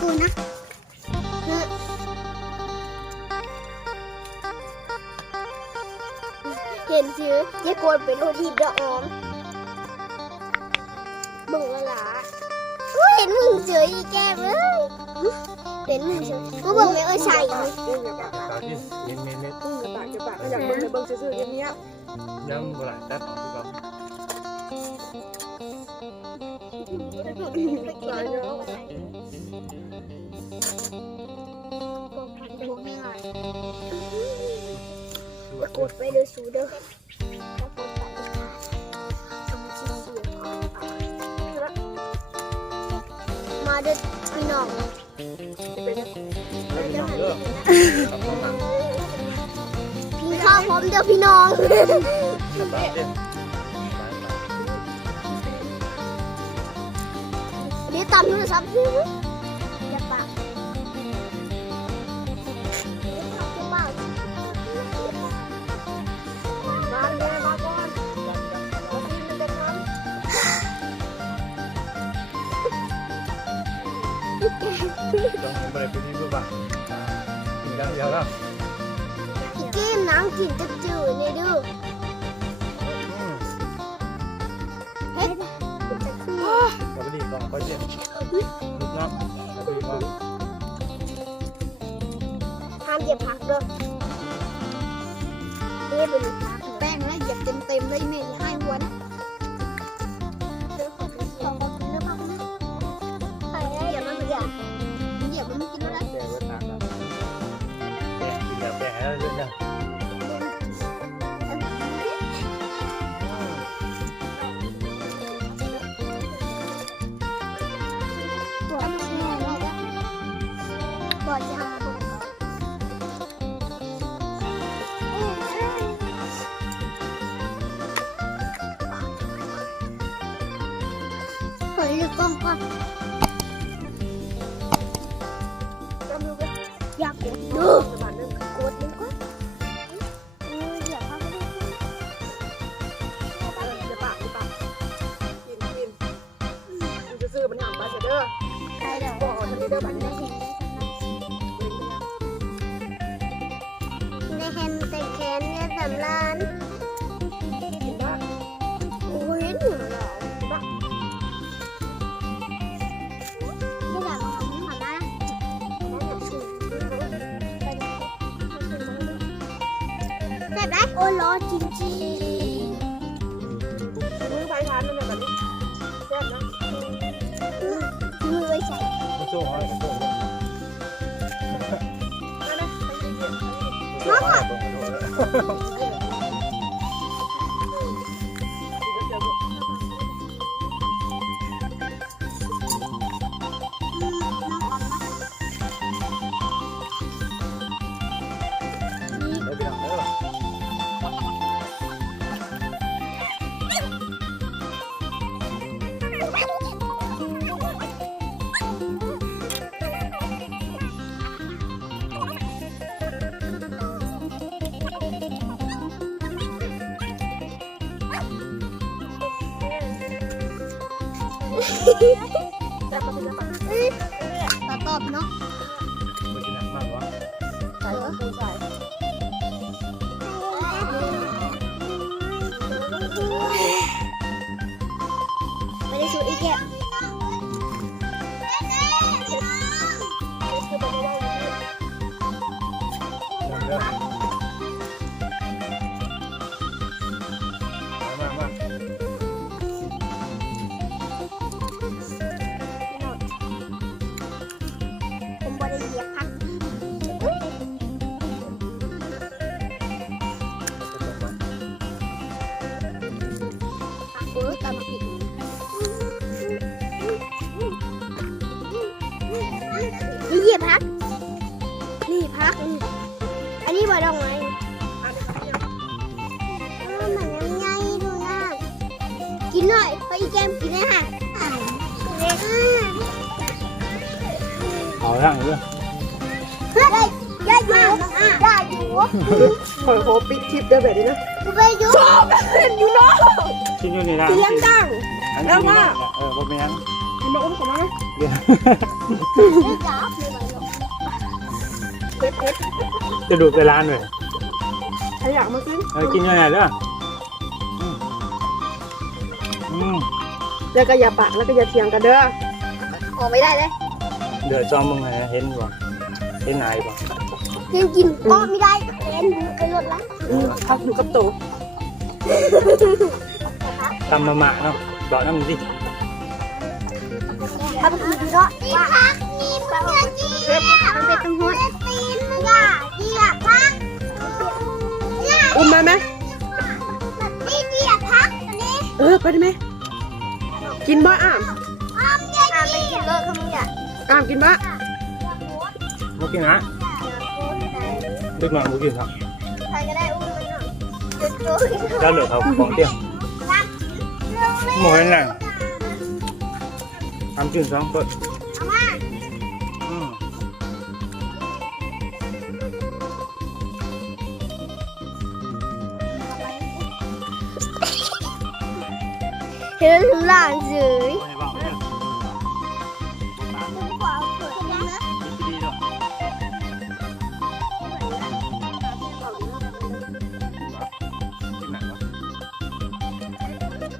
กูนะเห็นชื่อยายโกนเป็นโอทีมเดอะออมมึงละล่ะเห็นมึงเจออีแก้มเลยเห็นมึงเจอกูบอกเลยเออใช่เรื่องอย่าปากตาที่เย็นเย็นเย็นเรื่องอย่าปากอย่าปากอยากเบิ่งเลยเบิ่งซื่อๆเงี้ยยังบ่หลายตัดออกดีกว่าๆหลายเนาะกดไปเลยสูเด้อมาเด้อพี่น้องเป็นเด้อพี่น้องเด้อทำต้องหนักพี่ข้าวพร้อมเด้อพี่น้องสบายเด้อเดี๋ยวตามโทรศัพท์ ต้องบ่ได้ไปที่บ่บ้ากินกันยาวแล้วอีเกมน้ำกินจะจืดนี่ดูเฮ้ยจะขึ้นกลับไปดีก่อนค่อยเจ็บลุกน้ำกลับไปดีก่อนห้ามเหยียบผักเด้อเอ๊ะเป็นผักแป้งแล้วเหยียบเต็มเต็มๆเลยเมย์ให้หัวนะ เฮ้ยลูกกล้องก่อนจำดูกันอยากดูประมาณนึงกดมันก่อนเออยากทำให้ดูอย่าปากอย่าปากกินกินมันจะซื้อมันหามไปเด้อใครเด้อบอกเอาทางนี้เด้อบัดนี้ในแฮมแต่แขนเนี่ยสำลัน แต่ได้โอ้ร้อนจริงมือไปทานนั่นแหละแบบนี้แซ่บนะๆมือไว้ใส่มาสู้เขามาสู้เขานั่นนะไปเย็นสู้เขาตรงกันด้ ตาตอบเนาะ เออตามมาปิดนี่เยียพัก นี่พัก อันนี้บ่ดองไงอันนี้ครับเนี่ยเออมันยังไงดูนะกินหน่อยไปอีแกมกินนะฮะเอาทางเด้อได้ได้อยู่ได้อยู่ขอโคปิดคลิปเด้แบบนี้นะ ไปอยู่ชอบเห็นอยู่เนาะกินอยู่นี่นะเสียงดังอันนี้เออบ่แม่นมันมาอุ้มของมันเดี๋ยวไม่จับไม่ไหวหรอกเผ็ดเผ็ดจะดูดไปร้านเลยใครอยากมากินเออกินยังไงเด้ออืมอืมแล้วก็อย่าปากแล้วก็อย่าเถียงกันเด้อออกไม่ได้เลยเดี๋ยวจอมมึงไงเห็นบ่เห็นไหนบ่ยังกินก็ไม่ได้เล่ นกระโดดละอืมพักอยู่กับโตตำมะมะเนาะบอกน้ำดิเอาไปกินก็ว่าพักนี่มึงอย่ากินมันเป็นตรงหัวตีนมึงอะดีอะพักอุ้มมาไหมนี่ดีอะพักนนี้เออไปได้ไหมกินบ่อะอ้อมอย่กินเลิกคำเนี่ยอะกินบ่มุกินนะดึกหน่อยมุกินคนห น่อยจุดจุดแล้วเหลือเขาข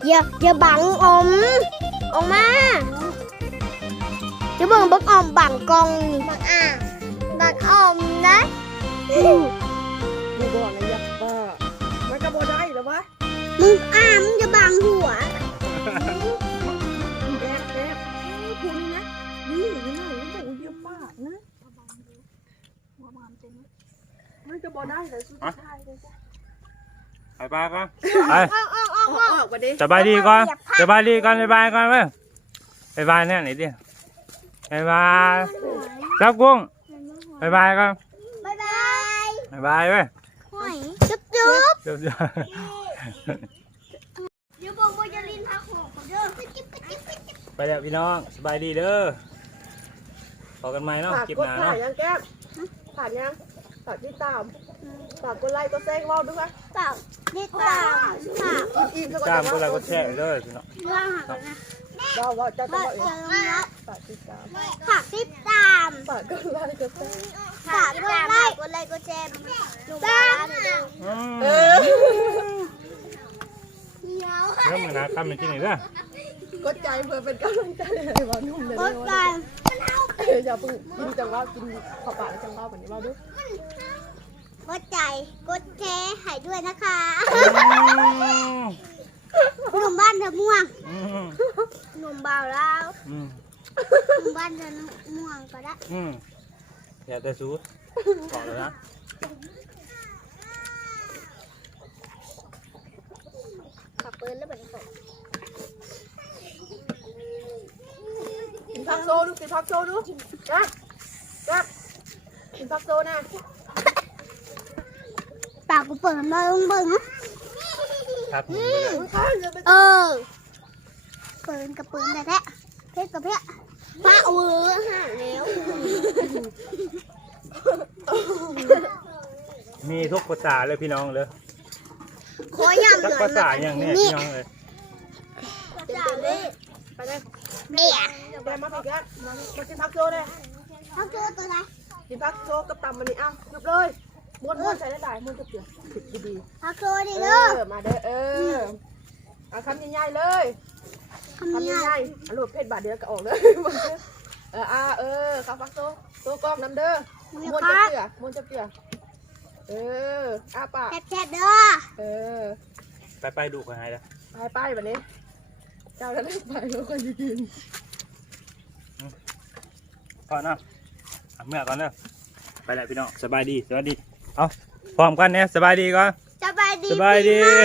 อย่าอย่าบังอม ออกมาจะเบิ่งบักออมบังกองนี่บักอ่าบักออมนะดูบ่นะยักษ์ป้ามันก็บ่ได้แล้ววะมึงอ่ามึงจะบังหัวแอบแอบพูดนี่นะนี่นี่นะนี่บอกเยี่ยมปากนะมันก็บ่ได้เลยสุดท้ายเลยจ้ะ ไปไปก่อนไปออกออกออกออออกกออกมาดิสบายดีก่อนสบายดีก่อนบ๊ายบายก่อนเว้ยบ๊ายบายเนี่ยไหนดิบ๊ายบายจับกุ้งบ๊ายบายก่อนบ๊ายบายบ๊ายบายเว้ยหอยจุ๊บจุ๊บเดี๋ยวเดี๋ยวบอกว่าจะลินพักหัวเขาเด้อจิ๊บจิ๊บจิ๊บจิ๊บไปแล้วพี่น้องสบายดีเด้อพอกันไหมเนาะฝากคลิปกดหน้าถ่าเนาะ ยยังแก้มผ่านยังฝากติดตาม ฝากกดไลค์กดแซงว่าวด้วยเปล่านี่ตาค่ะอิ่มๆซะก่อนตามจะก็ว่าไลค์ก็แชร์เด้อพี่น้องเรื่องหาก่อนนะเราว่าจะต้องว่าว่าเอเองอรับฝากติดตามฝากติดตามฝากกดไลค์กดแชร์ฝากกดไลค์กดไลค์กดแชร์ตามเออเหนียวเริ่มมานะคำเป็นจริงเลยเด้อกดใจเพื่อเป็นกำลังใจให้ว่านุ่มเลยกดกันเอออย่าเพิ่งกินจังว่ากินข้าวปลาแล้วจังว่าแบบนี้ว่าดู กดใจกดแชร์ให้ด้วยนะคะอืมหนุ่มบ้านเธอม่วงอืมหนุ่มบ่าวลาวอืมหนุ่มบ้านเธอม่วงก็ได้อืมอย่าแต่สู้บอกเลยนะขับปืนแล้วแบบนี้ก่อนกินผักโซดูกินผักโซดูจ้ะจ้ะกินผักโซนะ ปากกูเปิดมาลงเบิ่งครับผมมึงข้างเงินไปเออปืนกับปืนแต่แท้เพชรกับเพชรพระเวอร์ห่าแล้วมีทุกภาษาเลยพี่น้องเลยขอยำทุกหน่อยภาษาอย่างเนี้ยพี่น้องเลยเต็มเต็มเลยไปเลยเดี่ยแกมาอีกแล้วมามากินผักโซเลยเขาเจอตัวไหนกินผักโซกับตำมันนี่อ้าวหยุบเลย ม้วนม้วนใส่ได้หลายม้วนจะเปลือกผิดดีเขาเจอดิๆเอเด้ออมาเด้อเออเอาคำใหญ่ๆเลยทำทำยังยังไงไงอรรถเพชรบาทเดียวก็ออกเลยเอออ่าเออข้าวฟักโตโตกล้องน้ำเด้อม้วนจะเกลือม้วนจะเกลือเอออ้าปากแฉบๆเด้อเออ ไปไปดูกันให้ละไปไปแบบนี้ เจ้าจะได้ไปแล้วก็ยืนก่อนเนาะเอาเมื่อก่อนเด้อไปแล้วพี่น้องสบายดีสวัสดี เอาพร้อมกันเนี่ยสบายดีก่อน สบายดีสบายดีไหม